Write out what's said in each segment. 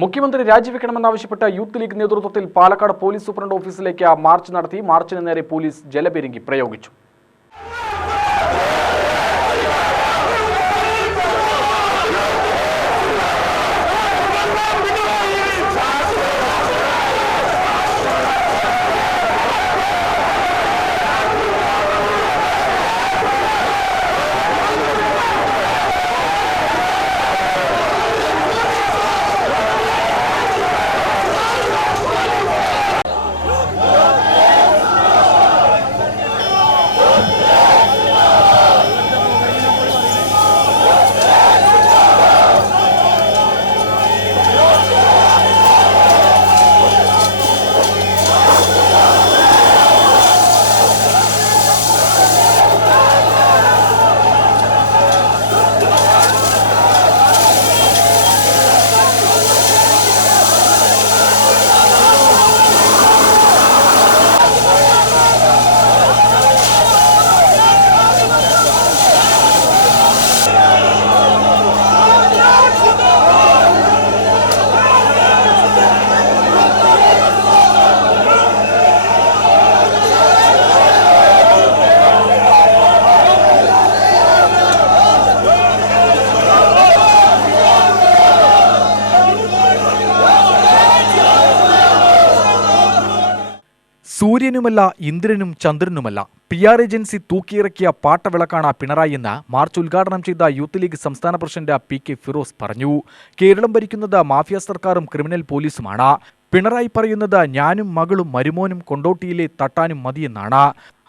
മുഖ്യമന്ത്രി രാജിവെക്കണമെന്നാവശ്യപ്പെട്ട യൂത്ത് ലീഗ് നേതൃത്വത്തിൽ Palakkad police superintendent ഓഫീസിലേക്ക് മാർച്ച് നടത്തി. മാർച്ചിന് നേരെ പോലീസ് ജലപെരുങ്കി പ്രയോഗിച്ചു. സൂര്യനുമല്ല ഇന്ദ്രനും ചന്ദ്രനുമല്ല. പി ആർ ഏജൻസി തൂക്കിയിറക്കിയ പാട്ടവിളക്കാണ് പിണറായി എന്ന് മാർച്ച് ഉദ്ഘാടനം ചെയ്ത യൂത്ത് ലീഗ് സംസ്ഥാന പ്രസിഡന്റ് പി കെ ഫിറോസ് പറഞ്ഞു. കേരളം ഭരിക്കുന്നത് മാഫിയ സർക്കാരും ക്രിമിനൽ പോലീസുമാണ്. പിണറായി പറയുന്നത് ഞാനും മകളും മരുമോനും കൊണ്ടോട്ടിയിലെ തട്ടാനും മതിയെന്നാണ്.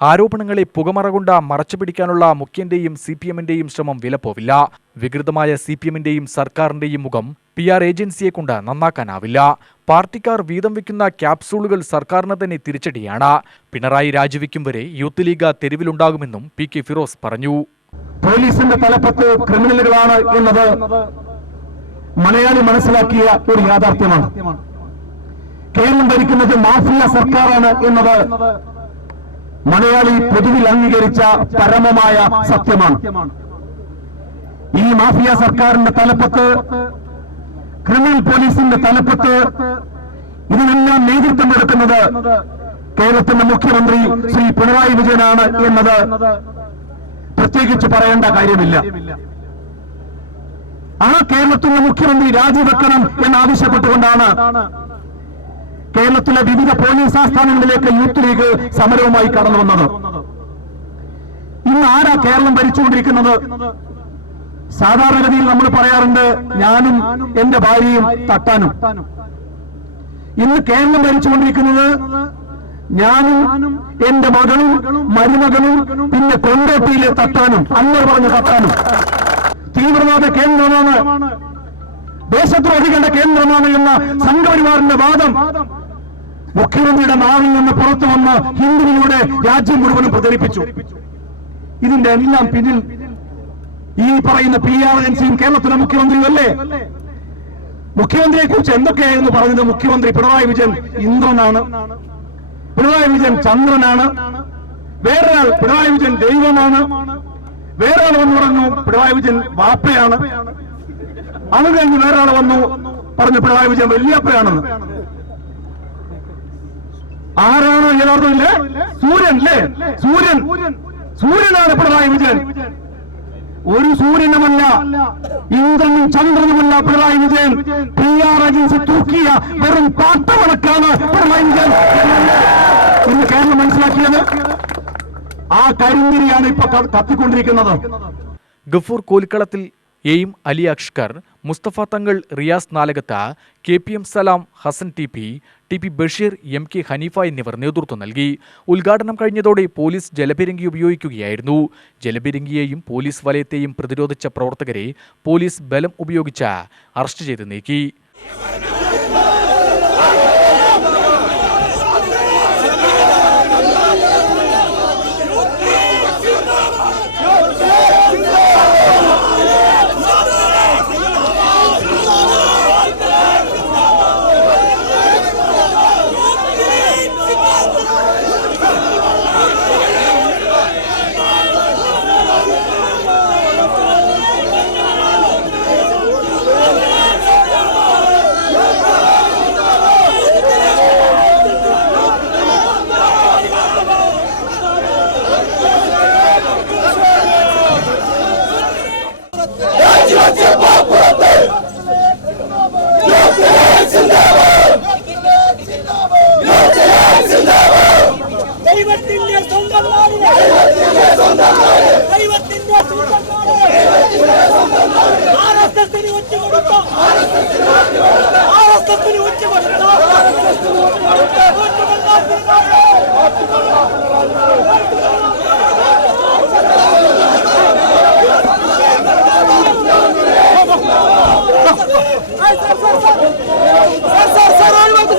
ആരോപണങ്ങളെ പുകമറ കൊണ്ട് മറച്ചുപിടിക്കാനുള്ള മുഖ്യന്റെയും സി പി എമ്മിന്റെയും ശ്രമം വിലപ്പോവില്ല. വികൃതമായ സി പി എമ്മിന്റെയും സർക്കാരിന്റെയും മുഖം പി ആർ ഏജൻസിയെ കൊണ്ട് നന്നാക്കാനാവില്ല. പാർട്ടിക്കാർ വീതം വെക്കുന്ന ക്യാപ്സൂളുകൾ സർക്കാരിന് തന്നെ തിരിച്ചടിയാണ്. പിണറായി രാജിവെക്കും വരെ യൂത്ത് ലീഗ് തെരുവിലുണ്ടാകുമെന്നും പി കെ ഫിറോസ് പറഞ്ഞു. പോലീസിന്റെ തലപ്പത്ത് ക്രിമിനലുകളാണ് എന്നത് മലയാളി മനസ്സിലാക്കിയ ഒരു യാഥാർത്ഥ്യമാണ്. കേരളം ഭരിക്കുന്നത് മാഫിയ സർക്കാരാണ് എന്നത് മലയാളി പൊതുവിൽ അംഗീകരിച്ച പരമമായ സത്യമാണ്. ഈ മാഫിയ സർക്കാരിന്റെ തലപ്പത്ത് ക്രിമിനൽ പോലീസിന്റെ തലപ്പത്ത് ഇതിനെല്ലാം നേതൃത്വം എടുക്കുന്നത് കേരളത്തിന്റെ മുഖ്യമന്ത്രി ശ്രീ പിണറായി വിജയനാണ് എന്നത് പ്രത്യേകിച്ച് പറയേണ്ട കാര്യമില്ല. ആ കേരളത്തിന്റെ മുഖ്യമന്ത്രി രാജിവെക്കണം എന്നാവശ്യപ്പെട്ടുകൊണ്ടാണ് കേരളത്തിലെ വിവിധ പോലീസ് ആസ്ഥാനങ്ങളിലേക്ക് യൂത്ത് ലീഗ് സമരവുമായി കടന്നു വന്നത്. ഇന്ന് ആരാ കേരളം ഭരിച്ചുകൊണ്ടിരിക്കുന്നത്? സാധാരണഗതിയിൽ നമ്മൾ പറയാറുണ്ട് ഞാനും എന്റെ ഭാര്യയും തട്ടാനും. ഇന്ന് കേരളം ഭരിച്ചുകൊണ്ടിരിക്കുന്നത് ഞാനും എന്റെ മകളും മരുമകളും പിന്നെ കൊണ്ടോട്ടിയിലെ തട്ടാനും അന്ന് പറഞ്ഞ തട്ടാനും. തീവ്രവാദ കേന്ദ്രമാണ് ദേശദ്രോഹികളുടെ കേന്ദ്രമാണ് എന്ന സംഘപരിവാറിന്റെ വാദം. മുഖ്യമന്ത്രിയുടെ നാവിൽ നിന്ന് പുറത്തു വന്ന് ഹിന്ദുവിലൂടെ രാജ്യം മുഴുവനും പ്രചരിപ്പിച്ചു. ഇതിന്റെ എല്ലാം പിന്നിൽ ഈ പറയുന്ന പി ആർ ഏജൻസിയും കേരളത്തിലെ മുഖ്യമന്ത്രിയും അല്ലേ? മുഖ്യമന്ത്രിയെ കുറിച്ച് എന്തൊക്കെയായിരുന്നു പറഞ്ഞത്? മുഖ്യമന്ത്രി പിണറായി വിജയൻ ഇന്ദ്രനാണ്. പിണറായി വിജയൻ ചന്ദ്രനാണ്. വേറൊരാൾ പിണറായി വിജയൻ ദൈവമാണ്. വേറൊരാൾ എന്ന് പറഞ്ഞു പിണറായി വിജയൻ വാപ്പയാണ്. അത് കഴിഞ്ഞ് വേറൊരാൾ വന്നു പറഞ്ഞു പിണറായി വിജയൻ വല്യപ്പയാണെന്ന് ആരാണ് യഥാർത്ഥമില്ലേ സൂര്യൻ അല്ലേ സൂര്യൻ. സൂര്യനാണ് പിണറായി വിജയൻ. ഒരു സൂര്യനുമല്ല ഇന്ദ്രനും ചന്ദ്രനുമല്ല Pinarayi Vijayan. P R agency തൂക്കിയ വെറും പാട്ടവണക്കാണ് പിണറായി വിജയൻ. ഇന്ന് കേരളം മനസ്സിലാക്കിയത്? ആ കരിന്തിരിയാണ് ഇപ്പൊ കത്തിക്കൊണ്ടിരിക്കുന്നത്. Gafoor Kolikkalathil aim Ali Ashkar Musthafa Thangal Riyas Nalakath K P M Salam Hassan T P T P Basheer M K Haneefa എന്നിവർ നേതൃത്വം നൽകി. ഉദ്ഘാടനം കഴിഞ്ഞതോടെ പോലീസ് ജലപിരങ്കി ഉപയോഗിക്കുകയായിരുന്നു. ജലപിരങ്കിയെയും പോലീസ് വലയത്തെയും പ്രതിരോധിച്ച പ്രവർത്തകരെ പോലീസ് ബലം ഉപയോഗിച്ച് അറസ്റ്റ് ചെയ്ത് നീക്കി. ദൈവത്തിന്റെ സ്വന്തം നാടിനെ സ്വന്തം